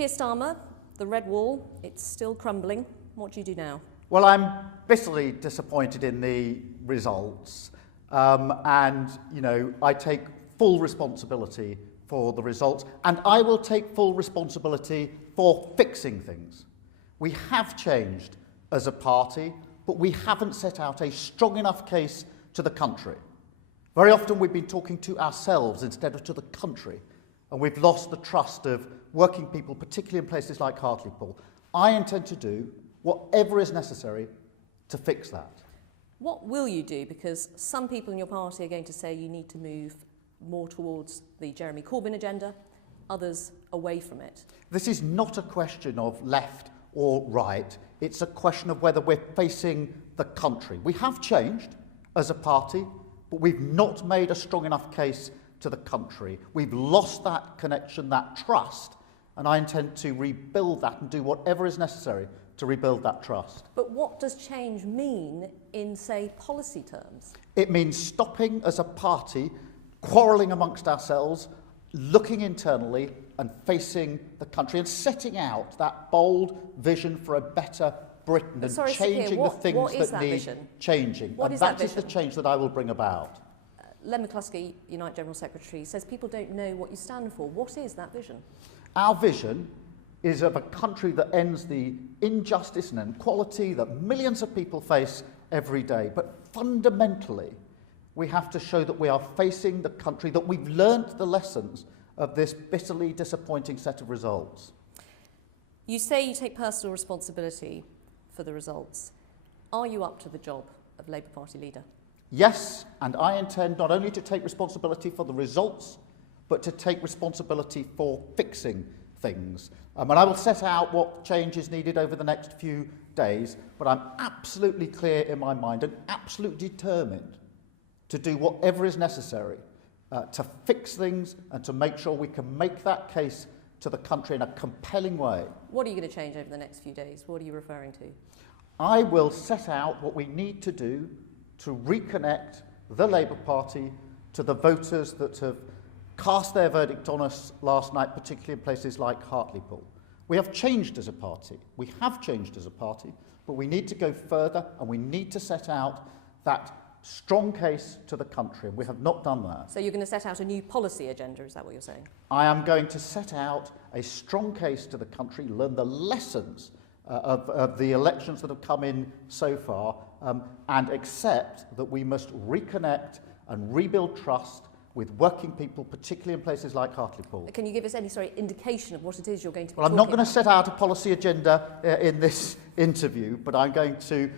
Keir Starmer, the red wall, it's still crumbling. What do you do now? Well, I'm bitterly disappointed in the results, and I take full responsibility for the results, and I will take full responsibility for fixing things. We have changed as a party, but we haven't set out a strong enough case to the country. Very often we've been talking to ourselves instead of to the country, and we've lost the trust of working people, particularly in places like Hartlepool. I intend to do whatever is necessary to fix that. What will you do? Because some people in your party are going to say you need to move more towards the Jeremy Corbyn agenda, others away from it. This is not a question of left or right. It's a question of whether we're facing the country. We have changed as a party, but we've not made a strong enough case to the country. We've lost that connection, that trust, and I intend to rebuild that and do whatever is necessary to rebuild that trust. But what does change mean in, say, policy terms? It means stopping as a party, quarrelling amongst ourselves, looking internally and facing the country and setting out that bold vision for a better Britain and changing the things that need changing. And that is the change that I will bring about. Len McCluskey, Unite General Secretary, says people don't know what you stand for. What is that vision? Our vision is of a country that ends the injustice and inequality that millions of people face every day. But fundamentally, we have to show that we are facing the country, that we've learnt the lessons of this bitterly disappointing set of results. You say you take personal responsibility for the results. Are you up to the job of Labour Party leader? Yes, and I intend not only to take responsibility for the results, but to take responsibility for fixing things. And I will set out what change is needed over the next few days, but I'm absolutely clear in my mind and absolutely determined to do whatever is necessary to fix things and to make sure we can make that case to the country in a compelling way. What are you going to change over the next few days? What are you referring to? I will set out what we need to do to reconnect the Labour Party to the voters that have cast their verdict on us last night, particularly in places like Hartlepool. We have changed as a party. We have changed as a party, but we need to go further and we need to set out that strong case to the country, and we have not done that. So you're going to set out a new policy agenda, is that what you're saying? I am going to set out a strong case to the country, learn the lessons of the elections that have come in so far, and accept that we must reconnect and rebuild trust with working people, particularly in places like Hartlepool. Can you give us any indication of what it is you're going to be Well, I'm not going to set out a policy agenda in this interview, but I'm going to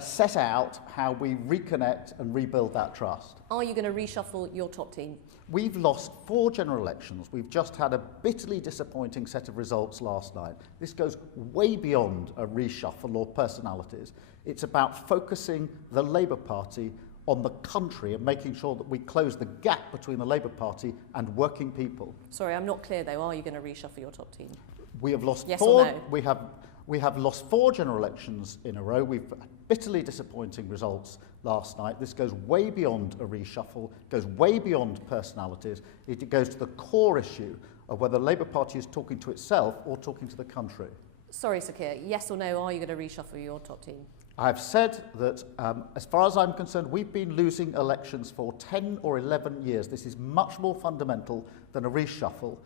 set out how we reconnect and rebuild that trust. Are you going to reshuffle your top team? We've lost 4 general elections. We've just had a bitterly disappointing set of results last night. This goes way beyond a reshuffle or personalities. It's about focusing the Labour Party on the country and making sure that we close the gap between the Labour Party and working people. Sorry, I'm not clear though. Are you going to reshuffle your top team? We have lost yes 4. Or no? We have lost 4 general elections in a row. We've had bitterly disappointing results last night. This goes way beyond a reshuffle, goes way beyond personalities. It goes to the core issue of whether the Labour Party is talking to itself or talking to the country. Sorry, Sir Keir, yes or no, are you going to reshuffle your top team? I have said that, as far as I'm concerned, we've been losing elections for 10 or 11 years. This is much more fundamental than a reshuffle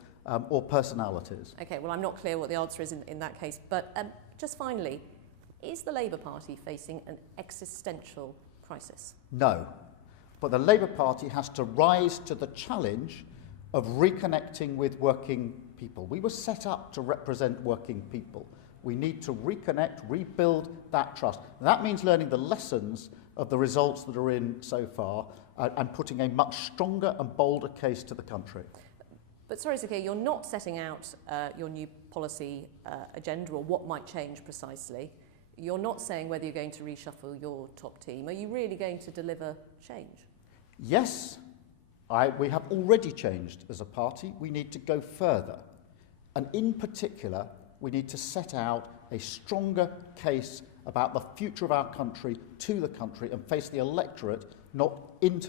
or personalities. OK, well, I'm not clear what the answer is in that case. But just finally, is the Labour Party facing an existential crisis? No. But the Labour Party has to rise to the challenge of reconnecting with working people. We were set up to represent working people. We need to reconnect, rebuild that trust. And that means learning the lessons of the results that are in so far and putting a much stronger and bolder case to the country. But sorry, Sir Keir, you're not setting out your new policy agenda or what might change precisely. You're not saying whether you're going to reshuffle your top team. Are you really going to deliver change? Yes, we have already changed as a party. We need to go further. And in particular, we need to set out a stronger case about the future of our country to the country and face the electorate, not into